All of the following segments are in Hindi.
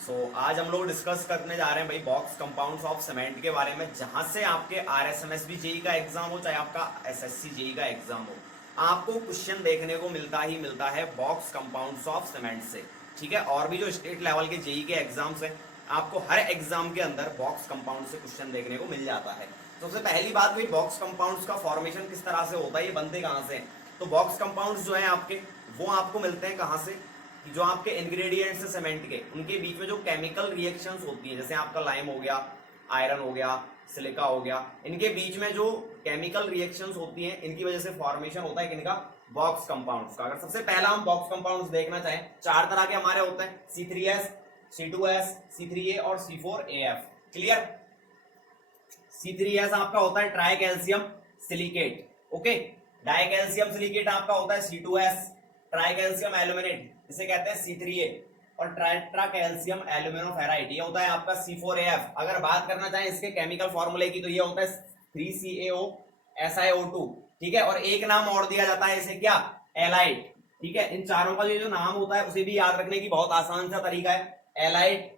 आज हम लोग डिस्कस करने जा रहे हैं भाई बॉक्स कंपाउंड्स ऑफ सीमेंट के बारे में, जहां से आपके आरएसएमएसबी जेई का एग्जाम हो चाहे आपका एसएससी जेई का एग्जाम हो, आपको क्वेश्चन देखने को मिलता ही मिलता है बॉक्स कंपाउंड्स ऑफ सीमेंट से। ठीक है, और भी जो स्टेट लेवल के जेई के एग्जाम्स हैं, आपको हर एग्जाम के अंदर बॉक्स कंपाउंड से क्वेश्चन देखने को मिल जाता है। सबसे पहली बात भाई, बॉक्स कंपाउंड्स का फॉर्मेशन किस तरह से होता है, ये बनते कहाँ से हैं? तो बॉक्स कंपाउंड्स जो है आपके, वो आपको मिलते हैं कहाँ से? जो आपके इंग्रेडिएंट्स है सीमेंट के, उनके बीच में जो केमिकल रिएक्शंस होती है, जैसे आपका लाइम हो गया, आयरन हो गया, सिलिका हो गया, इनके बीच में जो केमिकल रिएक्शंस होती हैं, इनकी वजह से फॉर्मेशन होता है किनका? बॉक्स कंपाउंड्स का। अगर सबसे पहला हम बॉक्स कंपाउंड्स देखना चाहें, चार तरह के हमारे होते हैं, C3S, C2S, C3A और C4AF। क्लियर? C3S आपका होता है try calcium silicate, okay. Die calcium silicate आपका होता है C2S, ट्राई कैल्शियम एल्यूमिनेट इसे कहते हैं C3A, और ट्राइट्रा कैल्शियम एल्यूमिनोफेराइड ये होता है आपका C4AF। अगर बात करना चाहें इसके केमिकल फॉर्मूले की, तो ये होता है 3CaO ठीक है, और एक नाम और दिया जाता है इसे, क्या? एलाइट। ठीक है, इन चारों का जो नाम होता है उसे भी याद रखने की बहुत आसान सा तरीका है, एलाइट।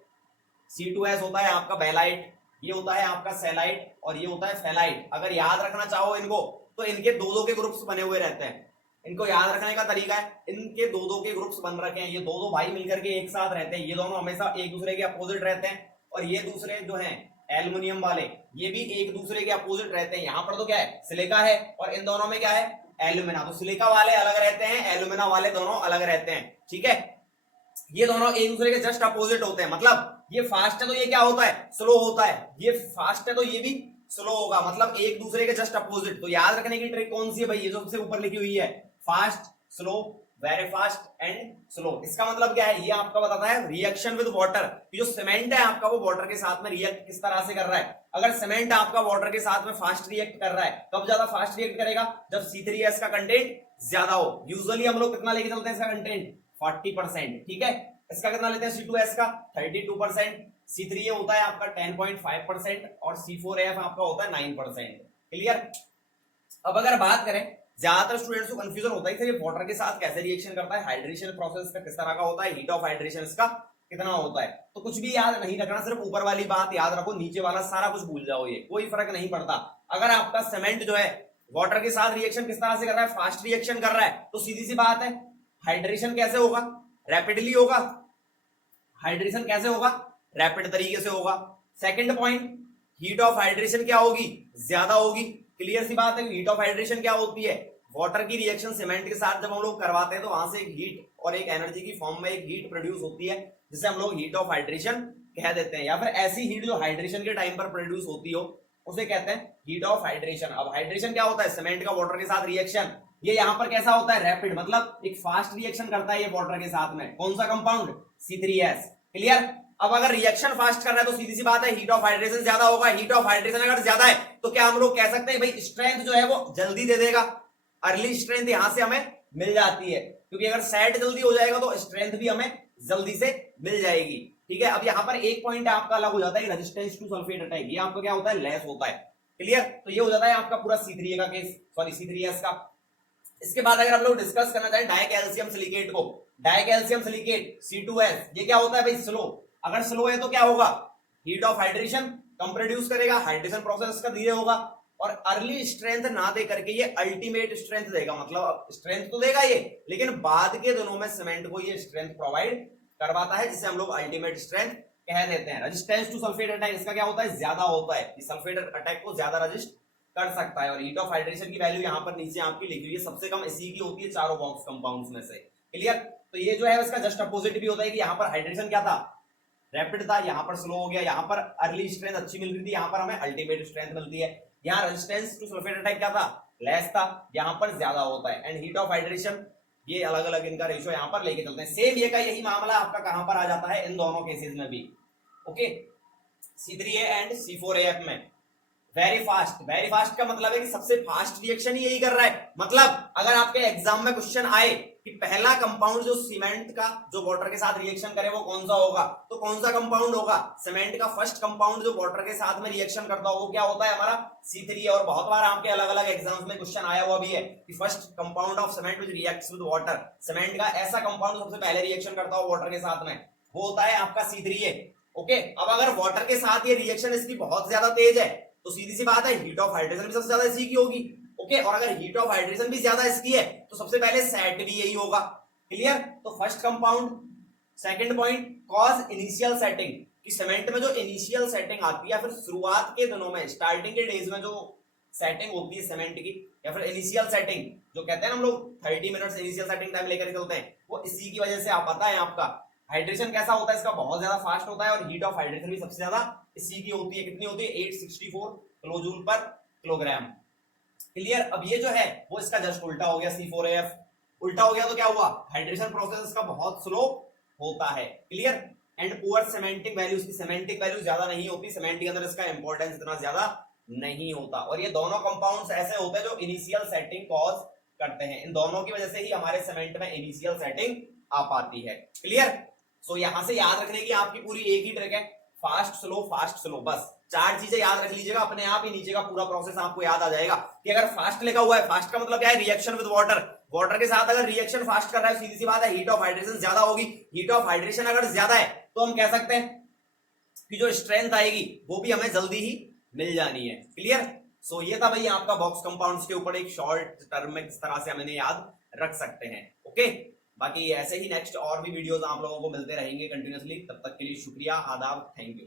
C2S होता है आपका बेलाइट, ये होता है आपका सेलाइट, और ये होता है फेलाइट। अगर याद रखना चाहो इनको, तो इनके दो दो के ग्रुप्स बने हुए रहते हैं। इनको याद रखने का तरीका है, इनके दो दो के ग्रुप्स बन रखे हैं, ये दो दो भाई मिलकर के एक साथ रहते हैं, ये दोनों हमेशा एक दूसरे के अपोजिट रहते हैं, और ये दूसरे जो हैं एल्युमिनियम वाले, ये भी एक दूसरे के अपोजिट रहते हैं। यहाँ पर तो क्या है? सिलिका है, और इन दोनों में क्या है? एल्यूमिना। तो सिलिका वाले अलग रहते हैं, एल्यूमिना वाले दोनों अलग रहते हैं। ठीक है, ये दोनों एक दूसरे के जस्ट अपोजिट होते हैं। मतलब ये फास्ट है तो ये क्या होता है? स्लो होता है। ये फास्ट है तो ये भी स्लो होगा, मतलब एक दूसरे के जस्ट अपोजिट। तो याद रखने की ट्रिक कौन सी है भाई? ये जो सबसे ऊपर लिखी हुई है, fast, slow, very fast and slow. इसका मतलब क्या है? ये आपका बताता है रिएक्शन विद वाटर। जो सीमेंट है आपका, वो वाटर के साथ में रिएक्ट किस तरह से कर रहा है। अगर सीमेंट आपका वाटर के साथ में फास्ट रिएक्ट कर रहा है, कब ज्यादा फास्ट रिएक्ट करेगा? जब C3S का कंटेंट ज्यादा हो। यूजुअली हम लोग कितना लेके चलते हैं इसका कंटेंट? 40%। ठीक है, इसका कितना लेते हैं? C2S का 32%, C3A होता है आपका 10.5% और C4AF आपका होता है 9%। क्लियर? अब अगर बात करें, ज्यादातर स्टूडेंट्स को कंफ्यूजन होता है कि ये वाटर के साथ कैसे रिएक्शन करता है, हाइड्रेशन प्रोसेस का किस तरह का होता है, हीट ऑफ हाइड्रेशन इसका कितना होता है। तो कुछ भी याद नहीं रखना, सिर्फ ऊपर वाली बात याद रखो, नीचे वाला सारा कुछ भूल जाओ, ये कोई फर्क नहीं पड़ता। अगर आपका सीमेंट जो है वाटर के साथ रिएक्शन किस तरह से कर रहा है? फास्ट रिएक्शन कर रहा है, तो सीधी सी बात है, हाइड्रेशन कैसे होगा? रैपिडली होगा। हाइड्रेशन कैसे होगा? रैपिड तरीके से होगा। Second point, heat of hydration क्या होगी? ज्यादा होगी। क्लियर सी बात है, हीट ऑफ हाइड्रेशन क्या होती है? वाटर की रिएक्शन सीमेंट के साथ जब हम लोग करवाते हैं, तो वहां से एक हीट और एक एनर्जी की फॉर्म में एक हीट प्रोड्यूस होती है, जिसे हम लोग हीट ऑफ हाइड्रेशन कह देते हैं, या फिर ऐसी हीट जो हाइड्रेशन के टाइम पर प्रोड्यूस होती हो, उसे कहते हैं हीट ऑफ हाइड्रेशन। अब हाइड्रेशन क्या होता है? सीमेंट का वाटर के साथ रिएक्शन। ये यहाँ पर कैसा होता है? रैपिड, मतलब एक फास्ट रिएक्शन करता है ये वाटर के साथ में। कौन सा कंपाउंड? C3S। क्लियर? अब अगर रिएक्शन फास्ट कर रहा है, तो सीधी सी बात है, हीट ऑफ हाइड्रेशन ज्यादा होगा। हीट ऑफ हाइड्रेशन अगर ज्यादा है, तो क्या हम लोग कह सकते हैं भाई स्ट्रेंथ जो है वो जल्दी दे देगा, अर्ली स्ट्रेंथ यहां से हमें मिल जाती है, क्योंकि अगर सेट जल्दी हो जाएगा तो स्ट्रेंथ भी हमें जल्दी से मिल जाएगी। ठीक है, अब यहां पर एक पॉइंट आपका अलग हो जाता है, रेजिस्टेंस टू सल्फेट अटैक, ये आपका क्या होता है? लेस होता है। क्लियर? तो ये हो जाता है आपका पूरा C3A का केस, सॉरी C3S का। इसके बाद अगर हम लोग डिस्कस करना चाहें डाई कैल्शियम सिलिकेट को, डाई कैल्शियम सिलिकेट C2S, ये क्या होता है भाई? स्लो। अगर स्लो है तो क्या होगा? Heat of hydration come produce करेगा, हाइड्रेशन प्रोसेस का धीरे होगा, और अर्ली स्ट्रेंथ ना दे करके ये अल्टीमेट स्ट्रेंथ देगा। मतलब स्ट्रेंथ तो देगा ये, लेकिन बाद के दिनों में सीमेंट को ये स्ट्रेंथ प्रोवाइड करवाता है, जिसे हम लोग अल्टीमेट स्ट्रेंथ कह देते हैं। रेजिस्टेंस टू सल्फेट अटैक, इसका क्या होता है? ज्यादा होता है, सल्फेट अटैक को ज्यादा रजिस्ट कर सकता है। और हीट ऑफ हाइड्रेशन की वैल्यू यहाँ पर नीचे आपकी लिखी हुई है, सबसे कम इसी की होती है चारों बॉक्स कंपाउंड्स में से। क्लियर? तो ये जो है इसका जस्ट अपोजिट भी होता है कि यहाँ पर हाइड्रेशन क्या था? रैपिड था, यहाँ पर स्लो हो गया। यहाँ पर अर्ली स्ट्रेंथ अच्छी मिल रही थी, यहाँ पर हमें अल्टीमेट स्ट्रेंथ मिलती है। यहाँ रेजिस्टेंस टू सल्फेट अटैक क्या था? लेस था, यहाँ पर ज्यादा होता है। एंड हीट ऑफ हाइड्रेशन, ये अलग अलग इनका रेशियो यहाँ पर लेके चलते हैं। सेम ये का यही मामला आपका कहां पर आ जाता है? इन दोनों केसेस में भी। ओके, C3A एंड C4AF में वेरी फास्ट। वेरी फास्ट का मतलब है कि सबसे फास्ट रिएक्शन ही यही कर रहा है। मतलब अगर आपके एग्जाम में क्वेश्चन आए कि पहला कंपाउंड जो सीमेंट का जो वाटर के साथ रिएक्शन करे वो कौन सा होगा, तो कौन सा कंपाउंड होगा? सीमेंट का फर्स्ट कंपाउंड जो वाटर के साथ में रिएक्शन करता हो, वो क्या होता है? हमारा C3A। और बहुत बार आपके अलग अलग एग्जाम्स में क्वेश्चन आया हुआ भी है कि first compound of cement which reacts with water, cement का ऐसा कंपाउंड सबसे पहले रिएक्शन करता हो वाटर के साथ में, वो होता है आपका C3A। ओके, अब अगर वाटर के साथ ये रिएक्शन इसकी बहुत ज्यादा तेज है तो सीधी सी बात है हीट ऑफ हाइड्रेशन भी सबसे ज्यादा इसी की होगी। ओके, और अगर हीट ऑफ हाइड्रेशन भी ज्यादा इसकी है तो सबसे पहले सेट भी यही होगा। क्लियर? तो first compound. Second point, cause initial setting, कि सीमेंट में जो इनिशियल सेटिंग आती है, फिर शुरुआत के दिनों में, स्टार्टिंग के डेज में जो सेटिंग होती है सीमेंट की, या फिर इनिशियल सेटिंग जो कहते हैं ना हम लोग 30 मिनट्स इनिशियल सेटिंग टाइम लेकर चलते हैं, वो इसी की वजह से आप पता है आपका हाइड्रेशन कैसा होता है इसका, बहुत ज्यादा फास्ट होता है, और हीट ऑफ हाइड्रेशन भी सबसे ज्यादा इसी की होती है। कितनी होती है? 864 किलोजूल पर किलोग्राम। क्लियर? अब ये जो है वो इसका जस्ट उल्टा हो गया, C4AF उल्टा हो गया तो क्या हुआ? हाइड्रेशन प्रोसेस इसका बहुत स्लो होता है। Clear? And poor semantic value, इसकी सिमेंटिक वैल्यू ज्यादा नहीं होती, सीमेंट के अंदर इसका इंपॉर्टेंस इतना ज्यादा नहीं होता। और ये दोनों कंपाउंड्स ऐसे होते हैं जो इनिशियल सेटिंग कॉज करते हैं, इन दोनों की वजह से ही हमारे सीमेंट में इनिशियल सेटिंग आ पाती है। क्लियर? सो यहां से याद रखने की आपकी पूरी एक ही ट्रिक है, फास्ट स्लो, बस 4 चीजें याद रख लीजिएगा, अपने आप ही नीचे का पूरा प्रोसेस आपको याद आ जाएगा। कि अगर फास्ट लिखा हुआ है, फास्ट का मतलब क्या है? रिएक्शन विद वाटर, वाटर के साथ अगर रिएक्शन फास्ट कर रहा है, सीधी सी बात है हीट ऑफ हाइड्रेशन ज्यादा होगी। हीट ऑफ हाइड्रेशन अगर ज्यादा है तो हम कह सकते हैं कि जो स्ट्रेंथ आएगी वो भी हमें जल्दी ही मिल जानी है। क्लियर? सो ये था भाई आपका बॉक्स कंपाउंड्स के ऊपर एक शॉर्ट टर्म में किस तरह से हमें याद रख सकते हैं। ओके, बाकी ऐसे ही नेक्स्ट और भी वीडियोस आप लोगों को मिलते रहेंगे कंटिन्यूअसली। तब तक के लिए शुक्रिया, आदाब, थैंक यू।